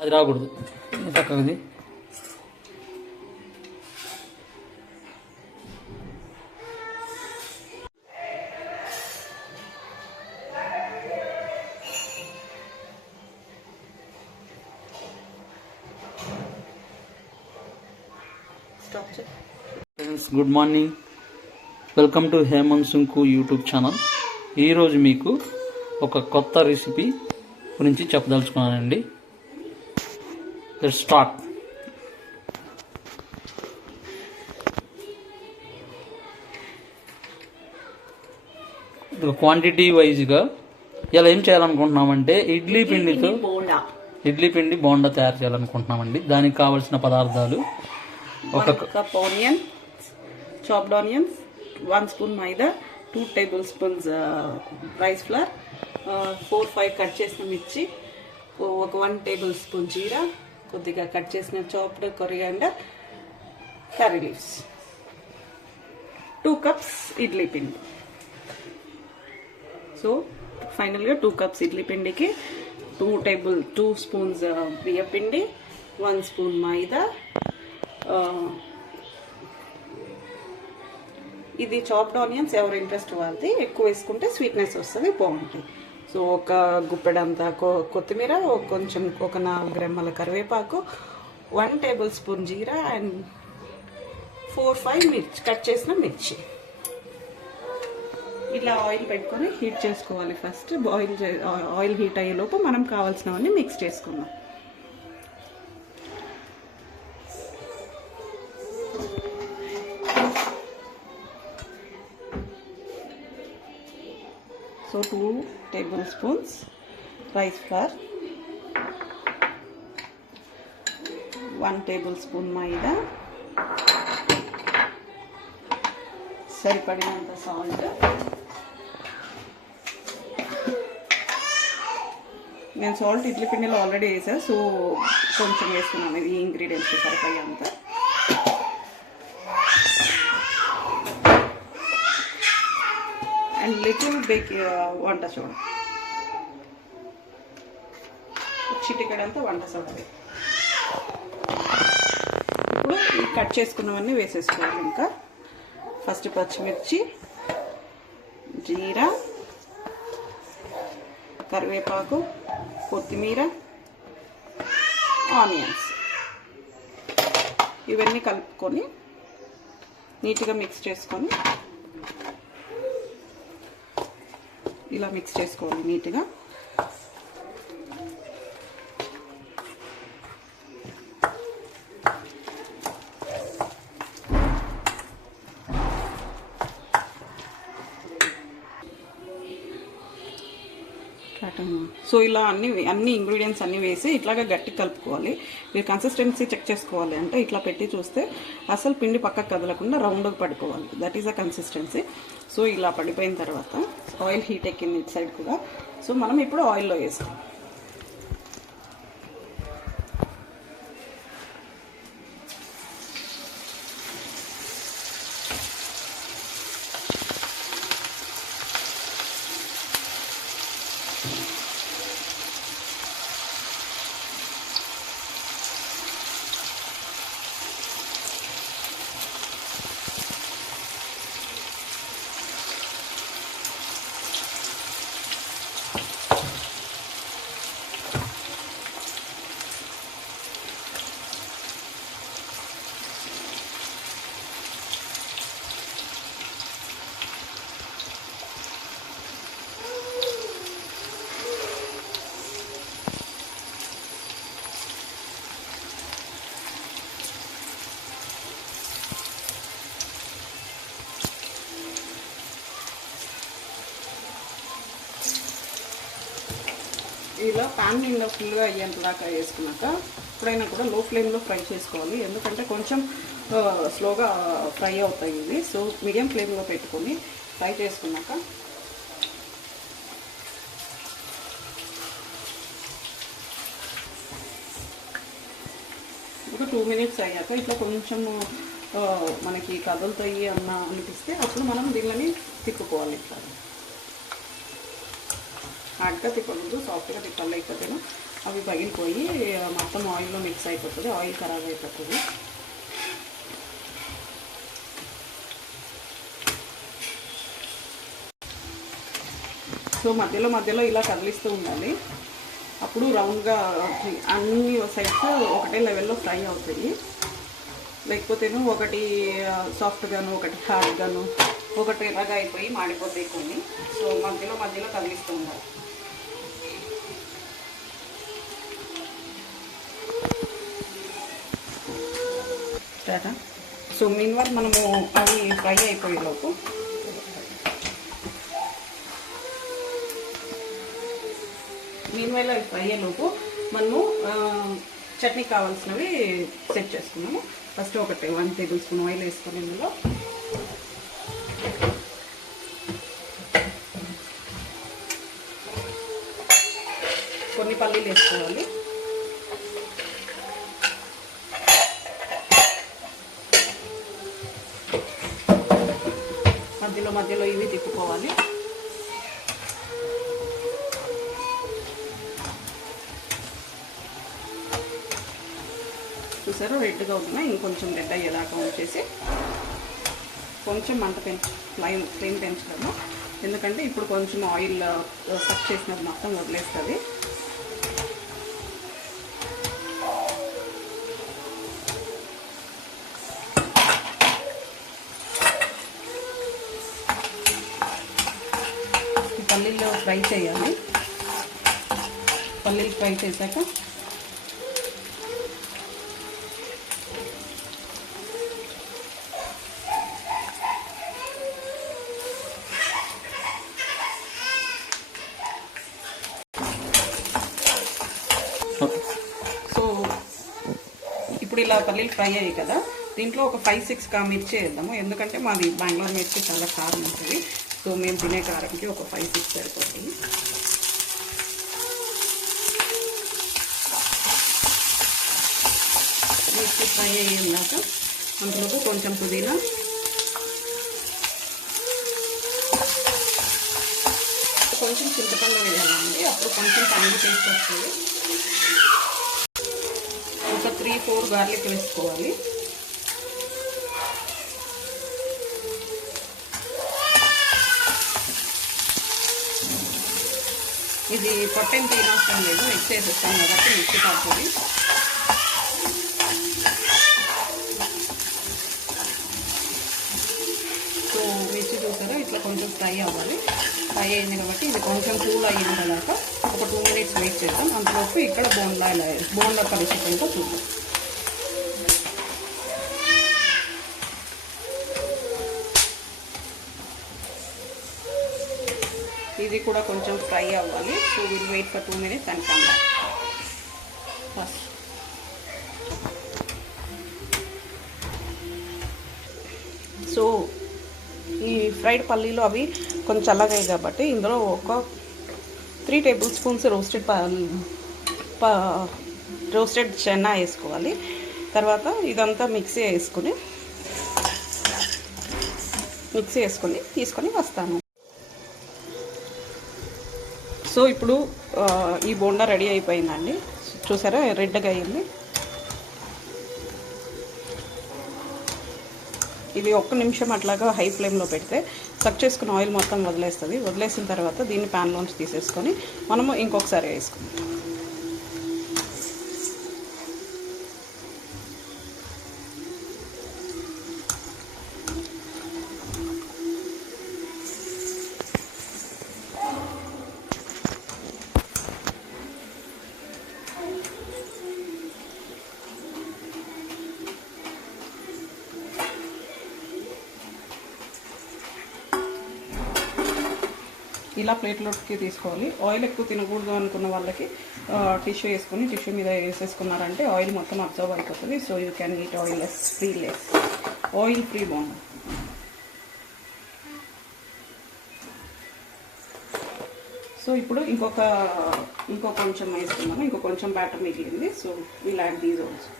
అది రాకూడదు పక్కది. Friends, good morning. Welcome to Hemanth Sunku YouTube channel. ఈరోజు మీకు ఒక కొత్త రెసిపీ గురించి చెప్పదలుచుకున్నానండి. Let's start. క్వాంటిటీ వైజ్గా ఇలా ఏం చేయాలనుకుంటున్నామంటే ఇడ్లీ పిండి బోండా తయారు చేయాలనుకుంటున్నామండి. దానికి కావాల్సిన పదార్థాలు: ఒక cup onion, chopped onions, 1 spoon maida, 2 tablespoons rice flour, 4-5 cut చేసిన మిర్చి, ఒక 1 టేబుల్ స్పూన్ జీరా, కొద్దిగా కట్ చేసిన chopped coriander, curry leaves, 2 cups idli పిండి. సో ఫైనల్గా 2 కప్స్ ఇడ్లీ పిండికి 2 స్పూన్స్ బియ్య పిండి, 1 స్పూన్ మైదా. ఇది చాప్డ్ ఆనియన్స్ ఎవరు ఇంట్రెస్ట్ వాళ్ళది, ఎక్కువ వేసుకుంటే స్వీట్నెస్ వస్తుంది, బాగుంటుంది. సో ఒక గుప్పెడంతా కొత్తిమీర, కొంచెం ఒక 4 రెమ్మల కరివేపాకు, 1 టేబుల్ స్పూన్ జీరా అండ్ 4-5 మిర్చి, కట్ చేసిన మిర్చి. ఇలా ఆయిల్ పెట్టుకొని హీట్ చేసుకోవాలి. ఫస్ట్ ఆయిల్ హీట్ అయ్యేలోపు మనం కావాల్సినవన్నీ మిక్స్ చేసుకుందాం. So 2 tablespoons rice flour, 1 tablespoon maida, సరిపడినంత సాల్ట్. నేను సాల్ట్ ఇడ్లీ పిండిలో ఆల్రెడీ వేసాను, సో కొంచెం వేస్తున్నాను ఈ ఇంగ్రీడియంట్స్ సరిపడేంత. అండ్ లిటిల్ వంట సోడా, చిటికెడంతా వంట సోడా. ఇప్పుడు ఈ కట్ చేసుకున్నవన్నీ వేసేసుకోవాలి. ఇంకా ఫస్ట్ పచ్చిమిర్చి, జీరా, కరివేపాకు, కొత్తిమీర, ఆనియన్స్ ఇవన్నీ కలుపుకొని నీట్గా మిక్స్ చేసుకొని ఇలా మిక్స్ చేసుకోవాలి నీట్గా. సో ఇలా అన్ని ఇంగ్రీడియంట్స్ అన్నీ వేసి ఇట్లాగా గట్టి కలుపుకోవాలి. మీరు కన్సిస్టెన్సీ చెక్ చేసుకోవాలి అంటే ఇట్లా పెట్టి చూస్తే అసలు పిండి పక్కకు కదలకుండా రౌండ్గా పడుకోవాలి. That is a consistency. So ఇలా పడిపోయిన తర్వాత ఆయిల్ హీట్ ఎక్కింది ఇటు సైడ్ కూడా. సో మనం ఇప్పుడు ఆయిల్లో వేస్తాం. ఇలా ప్యాన్ నిండా ఫుల్గా అయ్యేంతదాకా వేసుకున్నాక ఎప్పుడైనా కూడా లో ఫ్లేమ్లో ఫ్రై చేసుకోవాలి. ఎందుకంటే కొంచెం స్లోగా ఫ్రై అవుతాయి ఇవి. సో మీడియం ఫ్లేమ్లో పెట్టుకొని ఫ్రై చేసుకున్నాక ఒక 2 మినిట్స్ అయ్యాక ఇట్లా కొంచెం మనకి కదులుతాయి అనిపిస్తే అప్పుడు మనం దీనిని తిప్పుకోవాలి. ఇట్లా హార్డ్గా తిప్పకూడదు, సాఫ్ట్గా తిప్పాలి. లేకపోతేనే అవి పగిలిపోయి మొత్తం ఆయిల్లో మిక్స్ అయిపోతుంది, ఆయిల్ ఖరాబ్ అయిపోతుంది. సో మధ్యలో మధ్యలో ఇలా కదిలిస్తూ ఉండాలి, అప్పుడు రౌండ్గా అన్ని సైడ్స్ ఒకటే లెవెల్లో ఫ్రై అవుతాయి. లేకపోతేను ఒకటి సాఫ్ట్గాను, ఒకటి హార్డ్గాను, ఒకటి ఎర్రగా అయిపోయి మాడిపోతాయి కొన్ని. సో మధ్యలో మధ్యలో కదిలిస్తూ ఉండాలి. సో మీన్వైల్ మనము అవి ఫ్రై అయిపోయేలోపు అవి ఫ్రై అయ్యేలోపు మనము చట్నీ కావాల్సినవి సెట్ చేసుకున్నాము. ఫస్ట్ ఒకటి 1 టేబుల్ స్పూన్ ఆయిల్ వేసుకొని ఇందులో కొన్ని పల్లీలు వేసుకోవాలి. మధ్యలో మధ్యలో ఇవి తిప్పుకోవాలి. చూసారు రెడ్గా ఉన్నాయి, ఇంకొంచెం రెడ్ అయ్యేదాకా ఉంచేసి కొంచెం మంట ఫ్లేమ్ పెంచుతాము. ఎందుకంటే ఇప్పుడు కొంచెం ఆయిల్ సక్ చేసినది మొత్తం వదిలేస్తుంది. పల్లీలు ఫ్రై చేయాలి. పల్లీలు ఫ్రై చేశాక సో ఇప్పుడు ఇలా పల్లీలు ఫ్రై అయ్యాయి కదా, దీంట్లో ఒక 5-6 మిర్చి వేద్దాము. ఎందుకంటే మాది బెంగళూరు మిర్చి చాలా కారం ఉంటుంది. సో మేము తినే కారంకి ఒక 5-6 సరిపోతుంది. మిర్చి ఫ్రై అయ్యాక అందులోకి కొంచెం పుదీనా, కొంచెం చింతపండు వేయాలండి, అప్పుడు కొంచెం పండు టేస్ట్ వస్తుంది. ఒక 3-4 గార్లిక్ వేసుకోవాలి. ఇది పొట్టేం తినవసరం లేదు, మిక్స్ చేసేస్తాం కాబట్టి మిక్సీ పడుతుంది. సో మిర్చి చూసారా ఇట్లా కొంచెం ఫ్రై అవ్వాలి. ఫ్రై అయింది కాబట్టి ఇది కొంచెం కూల్ అయ్యింది కదా, ఒక 2 మినిట్స్ వెయిట్ చేద్దాం. అంతలోపు ఇక్కడ బోండా పరిస్థితితో చూద్దాం. ఇది కూడా కొంచెం ఫ్రై అవ్వాలి. So will wait for 2 minutes and come back. First so ఈ ఫ్రైడ్ పల్లీలు అవి కొంచెం చల్లగాయి కాబట్టి ఇందులో ఒక 3 టేబుల్ స్పూన్స్ రోస్టెడ్ చెన్నా వేసుకోవాలి. తర్వాత ఇదంతా మిక్సీ వేసుకొని తీసుకొని వస్తాను. సో ఇప్పుడు ఈ బోండా రెడీ అయిపోయిందండి. చూసారా రెడ్గా అయింది. ఇది 1 నిమిషం అట్లాగా హై ఫ్లేమ్లో పెడితే సక్ చేసుకుని ఆయిల్ మొత్తం వదిలేస్తుంది. వదిలేసిన తర్వాత దీన్ని ప్యాన్లోంచి తీసేసుకొని మనము ఇంకొకసారి వేసుకుందాం. ఇలా ప్లేట్లోకి తీసుకోవాలి. ఆయిల్ ఎక్కువ తినకూడదు అనుకున్న వాళ్ళకి టిష్యూ వేసుకొని టిష్యూ మీద వేసేసుకున్నారంటే ఆయిల్ మొత్తం అబ్జర్వ్ అయిపోతుంది. So you can eat oil free bonda. So ఇప్పుడు ఇంకో కొంచెం వేసుకున్నాము. ఇంకో కొంచెం బ్యాటర్ మిగిలింది. So will add these also.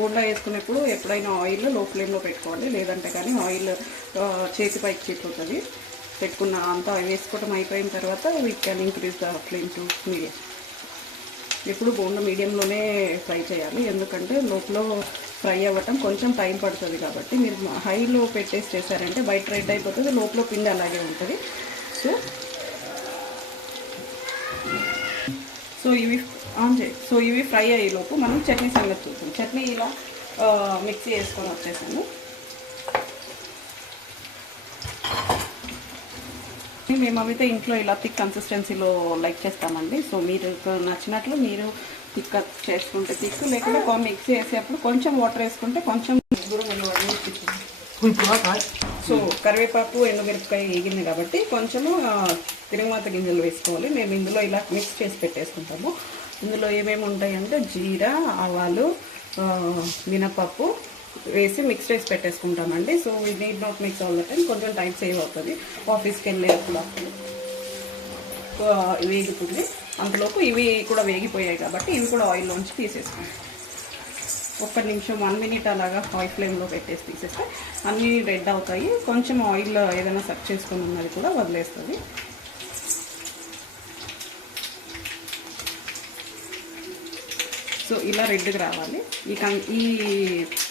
Bonda వేసుకునేప్పుడు ఎప్పుడైనా ఆయిల్ లో ఫ్లేమ్లో పెట్టుకోవాలి, లేదంటే కానీ ఆయిల్ చేతి పైకి చిట్టుతుంది. పెట్టుకున్న అంతా వేసుకోవడం అయిపోయిన తర్వాత we can increase the flame to medium. ఎప్పుడు బోండా మీడియంలోనే ఫ్రై చేయాలి, ఎందుకంటే లోపల ఫ్రై అవ్వటం కొంచెం టైం పడుతుంది కాబట్టి. మీరు హైలో పెట్టేసి చేశారంటే బయట రెడ్ అయిపోతుంది, లోపల పిండి అలాగే ఉంటుంది. సో ఇవి ఫ్రై అయ్యేలోపు మనం చట్నీ సంగతి చూద్దాం. చట్నీ ఇలా మిక్సీ వేసుకొని వచ్చేసాము. మేము అయితే ఇంట్లో ఇలా థిక్ కన్సిస్టెన్సీలో లైక్ చేస్తామండి. సో మీరు నచ్చినట్లు మీరు థిక్ చేసుకుంటే థిక్, లేకుంటే మిక్సీ వేసేటప్పుడు కొంచెం వాటర్ వేసుకుంటే కొంచెం సో కరివేపాకు ఎండుమిరపకాయ వేగింది కాబట్టి కొంచెము తిరుగుమాత గింజలు వేసుకోవాలి. మేము ఇందులో ఇలా మిక్స్ చేసి పెట్టేసుకుంటాము. ఇందులో ఏమేమి ఉంటాయంటే జీరా, ఆవాలు, మినపప్పు వేసి మిక్స్ చేసి పెట్టేసుకుంటామండి. So we need not mix all the time, కొంచెం టైం సేవ్ అవుతుంది. ఆఫీస్కి వెళ్ళేటప్పుడు వేగుతుంది. అంతలోపు ఇవి కూడా వేగిపోయాయి కాబట్టి ఇవి కూడా ఆయిల్లోంచి తీసేసుకోండి. 1 నిమిషం 1 మినిట్ అలాగా ఆయిల్ ఫ్లేమ్లో పెట్టేసి తీసేస్తే అన్నీ రెడ్ అవుతాయి. కొంచెం ఆయిల్ ఏదైనా సక్ చేసుకొని ఉన్నది కూడా వదిలేస్తుంది. సో ఇలా రెడ్గా రావాలి. ఈ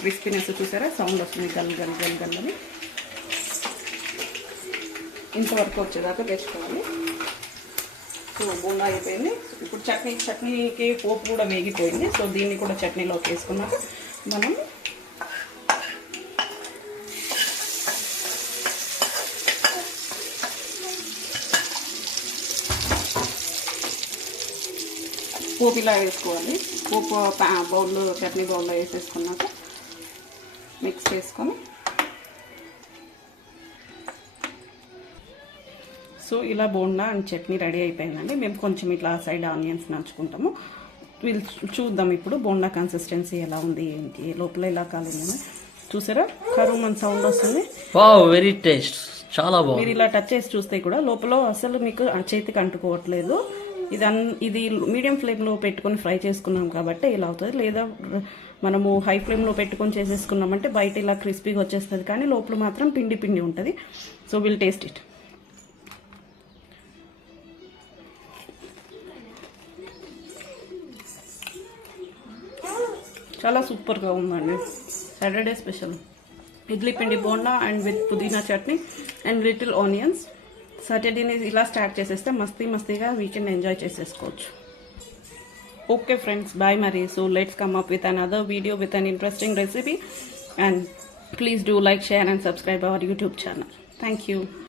క్రిస్పీనెస్ చూసారా, సౌండ్ వస్తుంది గల్ గల్ గల్ గల్ అని. ఇంతవరకు వచ్చేదాకా తెచ్చుకోవాలి. సో బోండా అయిపోయింది. ఇప్పుడు చట్నీకి పోపు కూడా వేగిపోయింది. సో దీన్ని కూడా చట్నీలోకి వేసుకున్నాక మనం పోపు ఇలా వేసుకోవాలి. పోపు బౌల్లో చట్నీ బౌల్లో వేసేసుకున్నాక మిక్స్ చేసుకొని సో ఇలా బోండా అండ్ చట్నీ రెడీ అయిపోయిందండి. మేము కొంచెం ఇట్లా సైడ్ ఆనియన్స్ నంచుకుంటాము. వీళ్ళు చూద్దాం ఇప్పుడు బోండా కన్సిస్టెన్సీ ఎలా ఉంది ఏంటి, లోపల ఎలా కాలింది. చూసారా కరుమన్ సౌండ్ వస్తుంది. వావ్, వెరీ టేస్ట్, చాలా బాగుంది. మీరు ఇలా టచ్ చేసి చూస్తే కూడా లోపల అసలు మీకు చేతికి అంటుకోవట్లేదు. ఇది మీడియం ఫ్లేమ్లో పెట్టుకొని ఫ్రై చేసుకున్నాం కాబట్టి ఇలా అవుతుంది. లేదా మనము హై ఫ్లేమ్లో పెట్టుకొని చేసేసుకున్నామంటే బయట ఇలా క్రిస్పీగా వచ్చేస్తుంది, కానీ లోపల మాత్రం పిండి పిండి ఉంటుంది. So will taste it. చాలా సూపర్గా ఉందండి. సాటర్డే స్పెషల్ ఇడ్లీ పిండి బోండా అండ్ విత్ పుదీనా చట్నీ అండ్ లిటిల్ ఆనియన్స్. సాటర్డేని ఇలా స్టార్ట్ చేసేస్తే మస్తీగా వీకెండ్ ఎంజాయ్ చేసేసుకోవచ్చు. ఓకే ఫ్రెండ్స్, బాయ్ మరి. So let's come up with another video with an interesting recipe, and please do like, share and subscribe our YouTube channel. Thank you.